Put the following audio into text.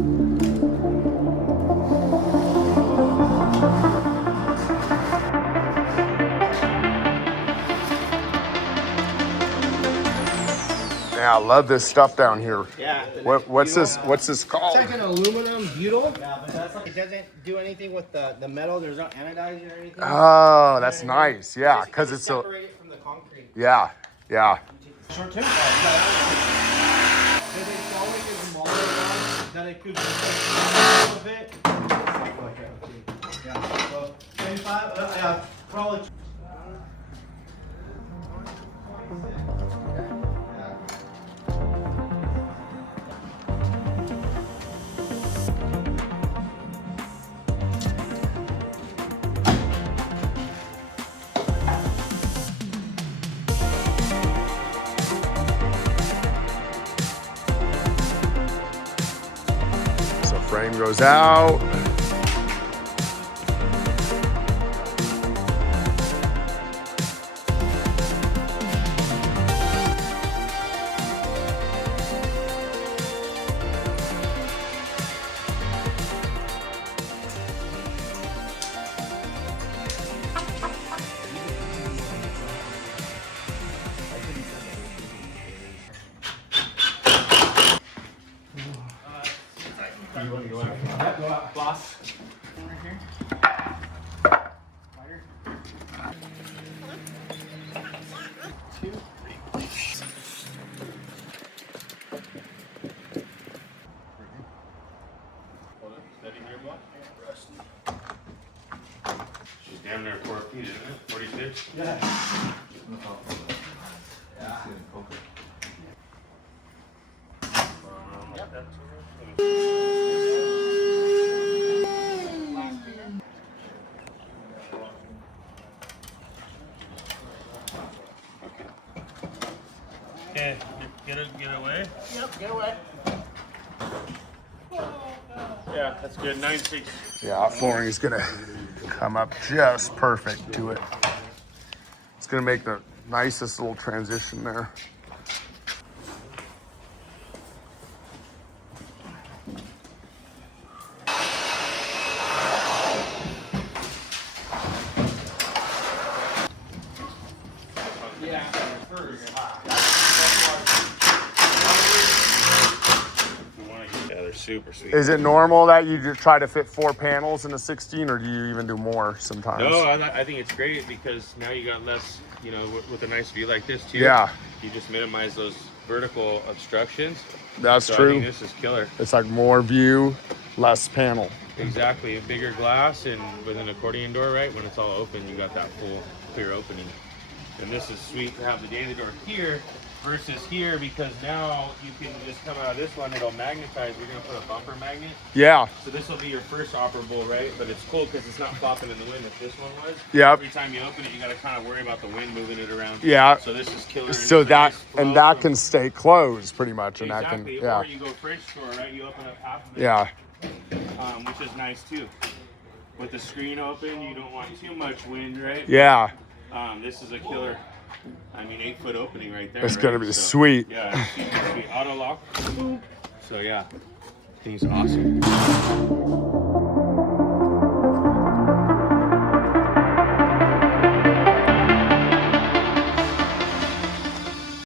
Yeah, I love this stuff down here. Yeah. What's this? What's this called? It's like an aluminum butyl. Yeah, but that's like, it doesn't do anything with the metal. There's no anodizing or anything. Oh, that's nice. Yeah, because it's so. Separate it from the concrete. Yeah, yeah. Short term. It's always as small that it could be a bit. Yeah. So 25. Yeah. Probably. So frame goes out. Boss. She's damn near 4 feet, isn't it? 46? Yeah. Okay, get away. Yep, get away. Yeah, that's good. 9-6. Yeah, flooring is gonna come up just perfect to it. It's gonna make the nicest little transition there. Yeah, they're super sweet. Is it normal that you just try to fit 4 panels in a 16, or do you even do more sometimes? No, I think it's great because now you got less, you know, with a nice view like this too. Yeah. You just minimize those vertical obstructions. That's so true. I think this is killer. It's like more view, less panel. Exactly. A bigger glass, and with an accordion door, right? When it's all open, you got that full clear opening. And this is sweet to have the daily door here versus here, because now you can just come out of this one, it'll magnetize. We're gonna put a bumper magnet. Yeah. So this will be your first operable, right? But it's cool because it's not flopping in the wind if this one was. Yep. Every time you open it, you gotta kind of worry about the wind moving it around. Yeah. So this is killer. So that and that can can stay closed pretty much, and exactly. that can Or you go French door, right? You open up half of it. yeah. Which is nice too. With the screen open, you don't want too much wind, right? Yeah. This is a killer. I mean, 8-foot opening right there. It's right? gonna be So, sweet. Yeah, it's super sweet. Auto lock. So yeah, I think it's awesome.